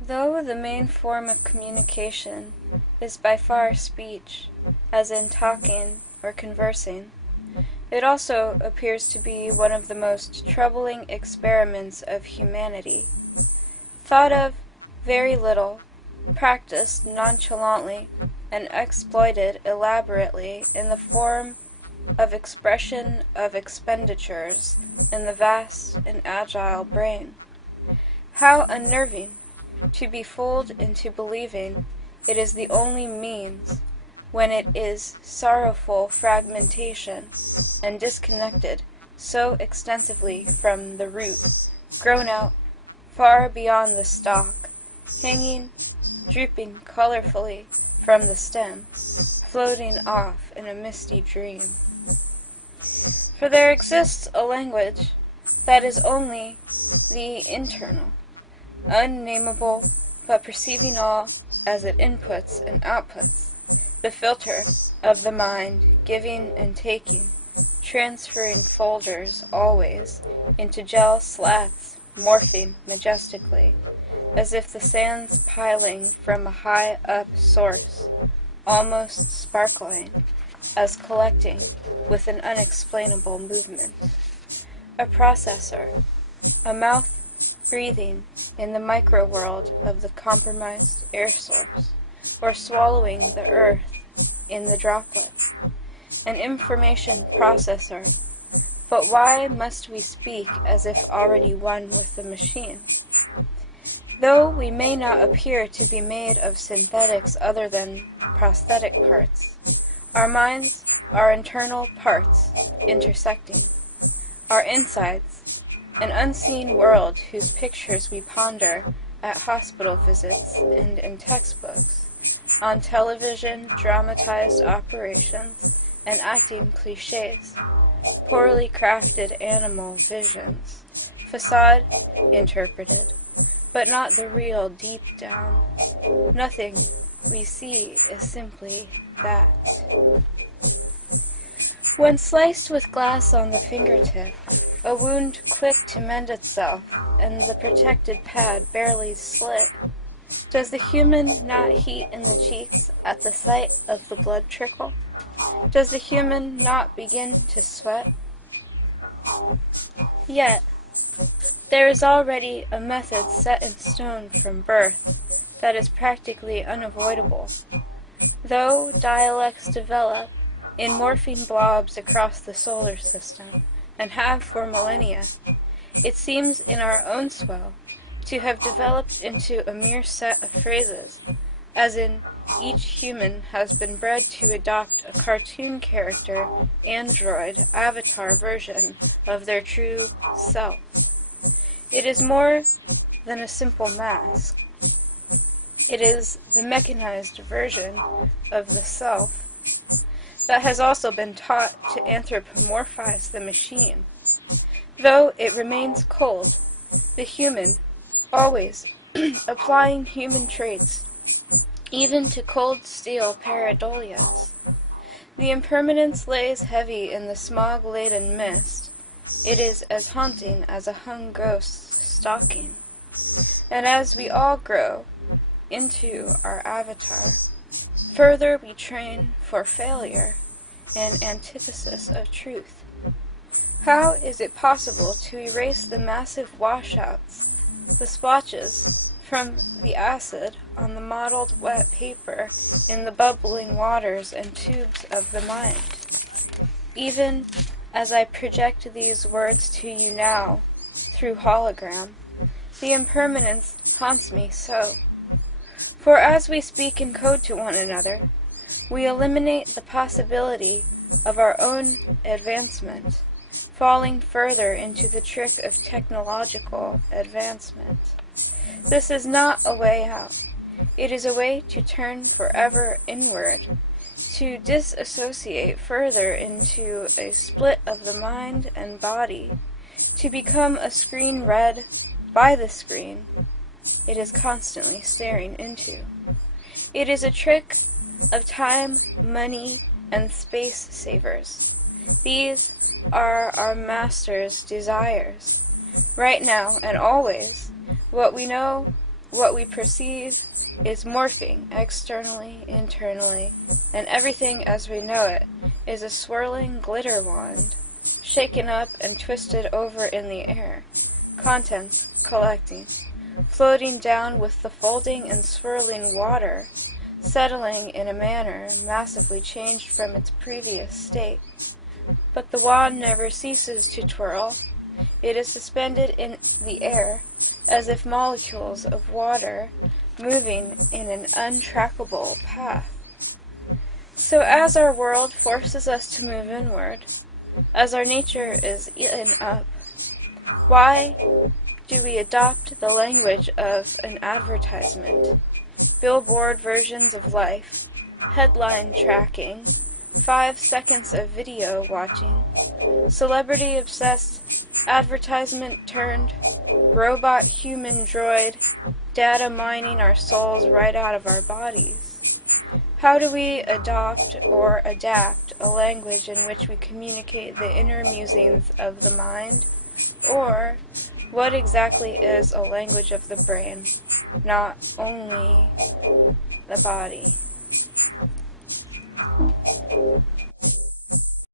Though the main form of communication is by far speech, as in talking or conversing, it also appears to be one of the most troubling experiments of humanity, thought of very little, practiced nonchalantly, and exploited elaborately in the form of expression of expenditures in the vast and agile brain. How unnerving to be fooled into believing it is the only means, when it is sorrowful fragmentation, and disconnected so extensively from the root, grown out far beyond the stalk, hanging, drooping colorfully from the stem, floating off in a misty dream. For there exists a language that is only the internal, unnameable, but perceiving all as it inputs and outputs, the filter of the mind, giving and taking, transferring folders always into gel slats, morphing majestically, as if the sands piling from a high-up source, almost sparkling, as collecting with an unexplainable movement. A processor, a mouth breathing in the micro-world of the compromised air source, or swallowing the earth in the droplet. An information processor. But why must we speak as if already one with the machine? Though we may not appear to be made of synthetics other than prosthetic parts, our minds are internal parts intersecting. Our insides, an unseen world whose pictures we ponder at hospital visits and in textbooks, on television dramatized operations and acting cliches, poorly crafted animal visions, facade interpreted, but not the real deep down. Nothing we see is simply that. When sliced with glass on the fingertip, a wound quick to mend itself, and the protected pad barely slit, does the human not heat in the cheeks at the sight of the blood trickle? Does the human not begin to sweat? Yet, there is already a method set in stone from birth that is practically unavoidable. Though dialects develop in morphine blobs across the solar system, and have for millennia, it seems in our own swell to have developed into a mere set of phrases, as in each human has been bred to adopt a cartoon character, android, avatar version of their true self. It is more than a simple mask. It is the mechanized version of the self that has also been taught to anthropomorphize the machine. Though it remains cold, the human, always applying human traits, even to cold steel pareidolias. The impermanence lays heavy in the smog-laden mist. It is as haunting as a hung ghost's stalking. And as we all grow into our avatar, further we train for failure, an antithesis of truth. How is it possible to erase the massive washouts, the splotches from the acid on the mottled wet paper in the bubbling waters and tubes of the mind? Even as I project these words to you now through hologram, the impermanence haunts me so. For as we speak in code to one another, we eliminate the possibility of our own advancement, falling further into the trick of technological advancement. This is not a way out. It is a way to turn forever inward, to disassociate further into a split of the mind and body, to become a screen read by the screen it is constantly staring into. It is a trick of time, money, and space savers. These are our master's desires. Right now and always, what we know What we perceive is morphing externally, internally, and everything as we know it is a swirling glitter wand, shaken up and twisted over in the air, contents collecting, floating down with the folding and swirling water, settling in a manner massively changed from its previous state. But the wand never ceases to twirl. It is suspended in the air, as if molecules of water moving in an untrackable path. So as our world forces us to move inward, as our nature is eaten up, why do we adopt the language of an advertisement, billboard versions of life, headline tracking, 5 seconds of video watching, celebrity-obsessed, advertisement-turned, robot-human droid, data mining our souls right out of our bodies? How do we adopt or adapt a language in which we communicate the inner musings of the mind? Or, what exactly is a language of the brain, not only the body?